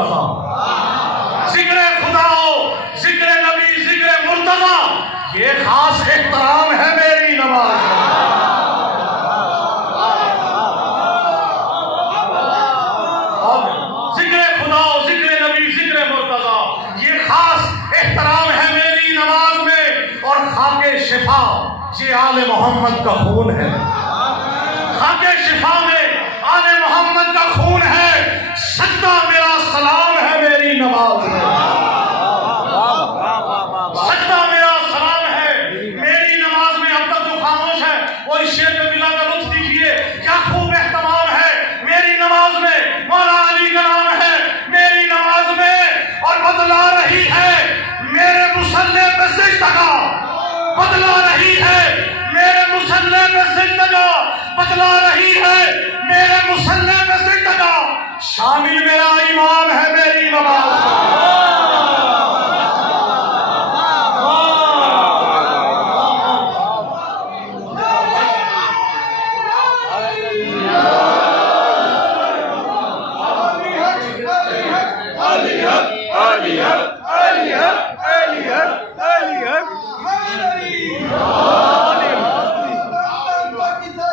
मुर्तजा, जिक्र खुदा हो, जिक्र नबी, जिक्र मुर्तजा, ये खास एहतराम है मेरी नमाज में। जिक्र खुदा हो, जिक्र नबी, जिक्र मुर्तजा, ये खास एहतराम है मेरी नमाज में। और खाके शिफा ये आले मोहम्मद का खून है, खाके शिफा में आले मोहम्मद का खून है। सजदा मेरा सलाम है मेरी नमाज में, सजदा मेरा सलाम है मेरी नमाज में। अब तक जो खामोश है वो इस शेर पे मिला कर लुत्फ दीजिए, क्या खूब एहतमाम है मेरी नमाज में। मौला अली का नाम है मेरी नमाज में, और बदला रही है मेरे मुसल्ले पे सिजदा, बदला रही है मेरे मुसल्ले पे सिजदा, बदला रही है मेरे मुसल्ले पे सिजदा। शामिल मेरा इमाम है मेरी नमाज।